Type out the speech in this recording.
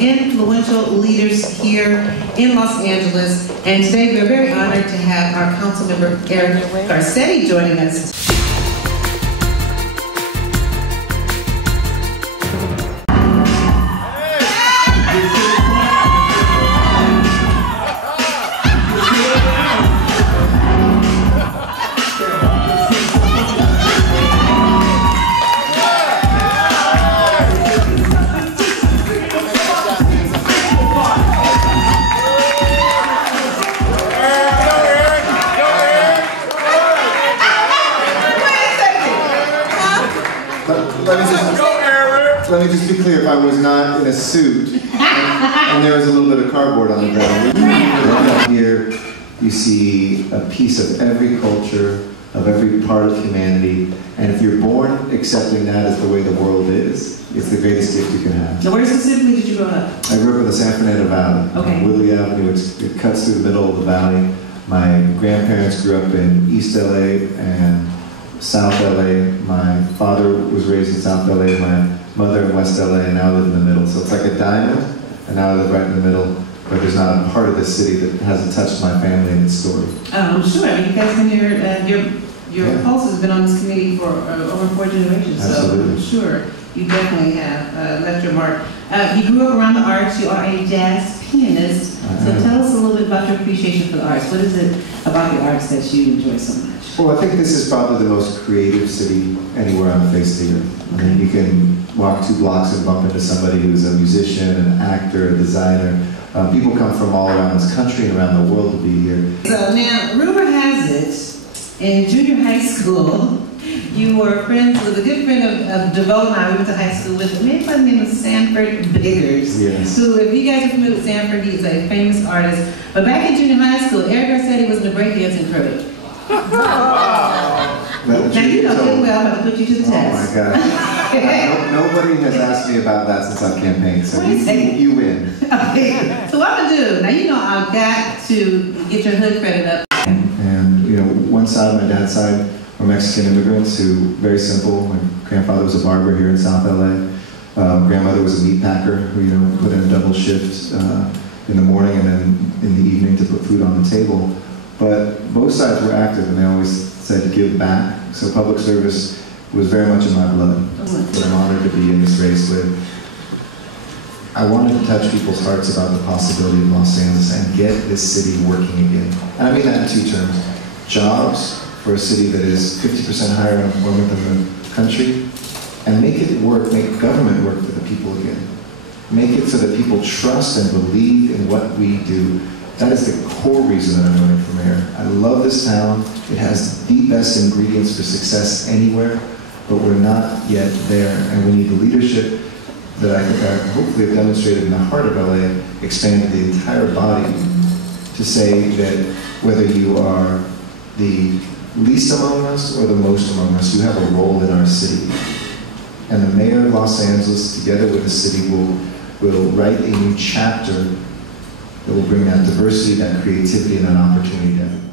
influential leaders here in Los Angeles. And today we're very honored to have our council member Eric Garcetti joining us. Let me just be clear, if I was not in a suit and there was a little bit of cardboard on the ground. Right here you see a piece of every culture, of every part of humanity, and if you're born accepting that as the way the world is, it's the greatest gift you can have. Now where specifically did you grow up? I grew up in the San Fernando Valley. Okay. Woodley Avenue, it cuts through the middle of the valley. My grandparents grew up in East LA and South LA. My father was raised in South LA. My mother in West LA, and now I live in the middle. So it's like a diamond, and now I live right in the middle, but there's not a part of this city that hasn't touched my family and its story. I'm sure. I mean, you guys been here, your pulse has been on this committee for over 4 generations. Absolutely. So I'm sure you definitely have left your mark. You grew up around the arts. You are a jazz pianist. So tell us a little bit about your appreciation for the arts. What is it about the arts that you enjoy so much? Well, I think this is probably the most creative city anywhere on the face of the earth. I mean, you can walk 2 blocks and bump into somebody who's a musician, an actor, a designer. People come from all around this country and around the world to be here. So now, rumor has it, in junior high school, you were friends with a good friend of DeVoe and I. We went to high school with a man by the name of Sanford Biggers. Yes. Who, if you guys are familiar with Sanford, he's a famous artist. But back in junior high school, Eric Garcetti was in the breakdancing crew. Wow. Now you know good well, I'm about to put you to the test. Oh my God. Nobody has asked me about that since I've campaigned, so you win. Okay, so what I'm gonna do, now you know I've got to get your hood credit up. And you know, one side, my dad's side, were Mexican immigrants who, very simple, my grandfather was a barber here in South LA. Grandmother was a meat packer who, you know, put in a double shift in the morning and then in the evening to put food on the table. But both sides were active and they always said give back. So public service was very much in my blood. I'm honored to be in this race with. I wanted to touch people's hearts about the possibility of Los Angeles and get this city working again. And I mean that in 2 terms. Jobs for a city that is 50% higher unemployment than the country, and make it work, make government work for the people again. Make it so that people trust and believe in what we do. That is the core reason that I'm running for mayor. I love this town. It has the best ingredients for success anywhere, but we're not yet there. And we need the leadership that I think I hopefully have demonstrated in the heart of LA, expanded the entire body to say that whether you are the least among us or the most among us, you have a role in our city. And the mayor of Los Angeles, together with the city, will write a new chapter that will bring that diversity, that creativity, and that opportunity to everyone.